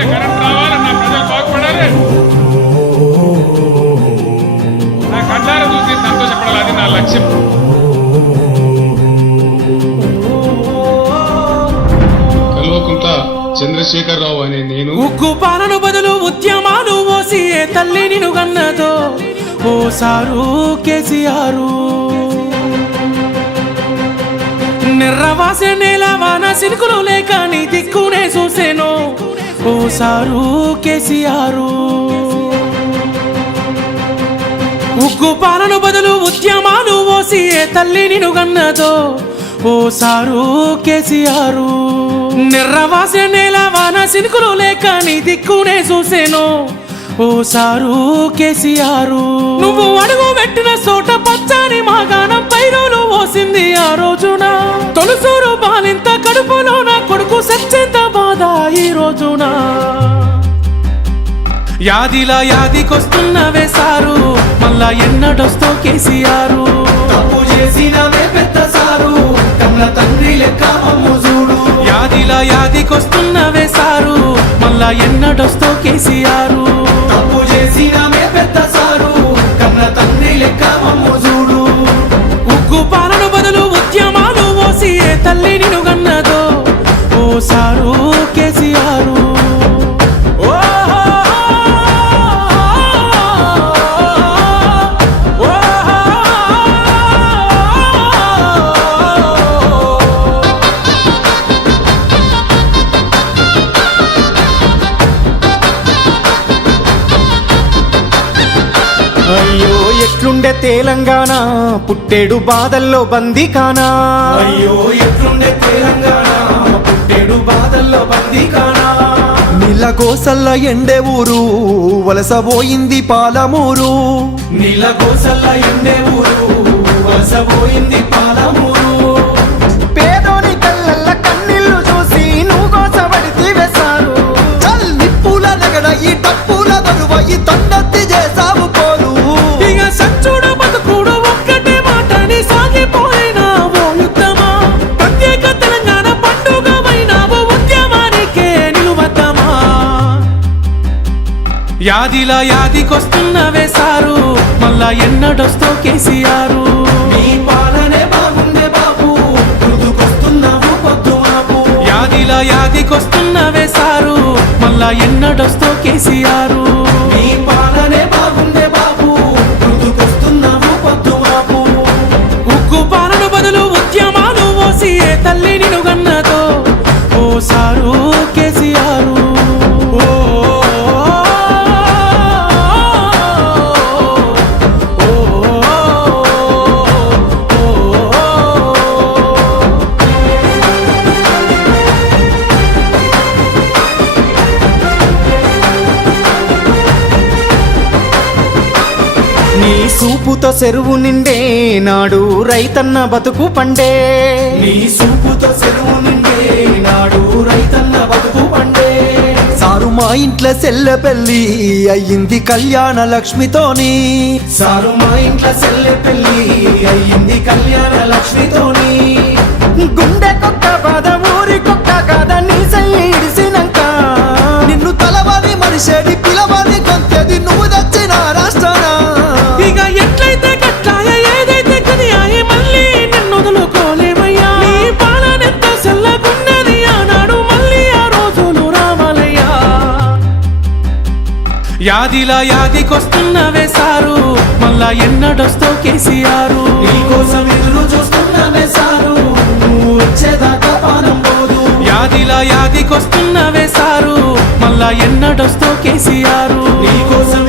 రావాలి, కరెంట్ రావాలి, నా ప్రజలు బాగుపడాలి. నా కళ్ళారా చూసి సంతోషపడాలి, అది నా లక్ష్యం. కల్వకుంట చంద్రశేఖరరావు అనే నేను ఉగ్గు పాలన బదులు ఉద్యమాలు ఓసి ఏ తల్లి నిన్ను గన్నదో ఓ సారు కేసీఆర్. నిర్రవాసే నేల వాన సినుకులు లేక నీ దిక్కునే చూసేను ఓ సారు కేసీఆర్. ఉగ్గు పాలన బదులు ఉద్యమాలు ఓసి ఏ తల్లి నిన్ను గన్నదో ఓ సారు కేసీఆర్. నిర్రవాసే నేల వాన సినుకులు లేక నీ దిక్కునే చూసేను ఓ సారు కేసీఆర్. నువ్వు అడుగు పెట్టిన చోట పచ్చని మాగాణం పైరులు ఓసింది ఆ రోజున. తొలుసూరు బాలింత కడుపులో నా కొడుకు సచ్చేంత బాధ ఈ రోజున. యాదిలా యాదికొస్తున్నవే సారు, మళ్ళా ఎన్నడొస్తో కేసీఆర్. తప్పు చేసినవే పెద్ద సారు, కన్న తండ్రి లెక్క మమ్ము చూడు. యాదిలా యాదికొస్తున్నవే సారు, మళ్ళా ఎన్నడొస్తో కేసీఆర్. తప్పు చేసినవే పెద్ద సారు, కన్న తండ్రి లెక్క మమ్ము చూడు. ఉగ్గు పాలన బదులు ఉద్యమాలు ఓసి ఏ తల్లి నిన్ను గన్నదో ఓ సారు కేసీఆర్. అయ్యో ఎట్లుండే తెలంగాణ, పుట్టేడు బాధల్లో బందీ కానా. అయ్యో ఎట్లుండే తెలంగాణ, పుట్టేడు బాధల్లో బందీ కానా. నీళ్ళ గోసల్ల ఎండే ఊరు, వలసపోయింది పాలమూరు. నీళ్ళ గోసల్ల ఎండే ఊరు, వలసపోయింది పాలమూరు. పేదోని కళ్ళల్ల కన్నీళ్లు చూసి నువ్వు గోసపడితే వేశారు. చల్ నిప్పుల నగడ ఈ డప్పుల దరువ ఈ తండత్తి చేసావు పోరు. ఇక సచ్చుడ బతుకుడు ఒక్కటే మాటని సాగిపోయినా ఓ యుద్ధమా. ప్రత్యేక తెలంగాణ పండుగమైనావు ఉద్యమానికే నిలువద్దమా. యాదిలా యాదికొస్తున్నవే సారు, మళ్ళా ఎన్నడొస్తో కేసీఆర్. నీ పాలనే బాగుండే బాబు, గుర్తుకొస్తున్నావు పొద్దు మాపు. యాదిలా యాదికొస్తున్నవే సారు, మళ్ళా ఎన్నడొస్తో కేసీఆర్. నీ పాలనే బాగుండే బాబు, గుర్తుకొస్తున్నావు పొద్దు మాపు. ఉగ్గు పాలన బదులు ఉద్యమాలు ఓసి ఏ తల్లి నిన్ను గన్నదో ఓ సారు కేసీఆర్. నీ సూపుతో చెరువు నిండే నాడు రైతన్న బతుకు పండే. నీ సూపుతో చెరువు నిండే నాడు రైతన్న బతుకు పండే. సారు మా ఇంట్లో సెల్లె పెళ్ళి అయ్యింది కళ్యాణ లక్ష్మితోని. సారు మా ఇంట్లో సెల్లె పెళ్ళి అయ్యింది కళ్యాణ లక్ష్మితోని. గుండె కొక్క బాధ ఊరి కొక్క కాద నీ సయ్యి ఇడిసినాక. నిన్ను తలవాది మనిషేది పిలవాది గొంతేది నువ్వు తెచ్చిన రాష్ట్రాన. ఇక ఎట్లయితే కట్లాయ ఏదైతే కనియాయి మళ్ళీ నిన్ను వదులుకోలేమయ్యా. నీ పాలనెంత సెల్లగున్నది ఆనాడు మళ్ళీ ఆ రోజులు రావాలయ్యా. యాదిలా యాదికొస్తున్నవే సారు, మళ్ళా ఎన్నడొస్తో కేసీఆర్. నీకోసం ఎదురు చూస్తున్నానే సారు, నువ్వు వచ్చేదాకా పానం పోదు. యాదిలా యాదికొస్తున్నవే సారు, మళ్ళా ఎన్నడొస్తో కేసీఆర్. నీకోసం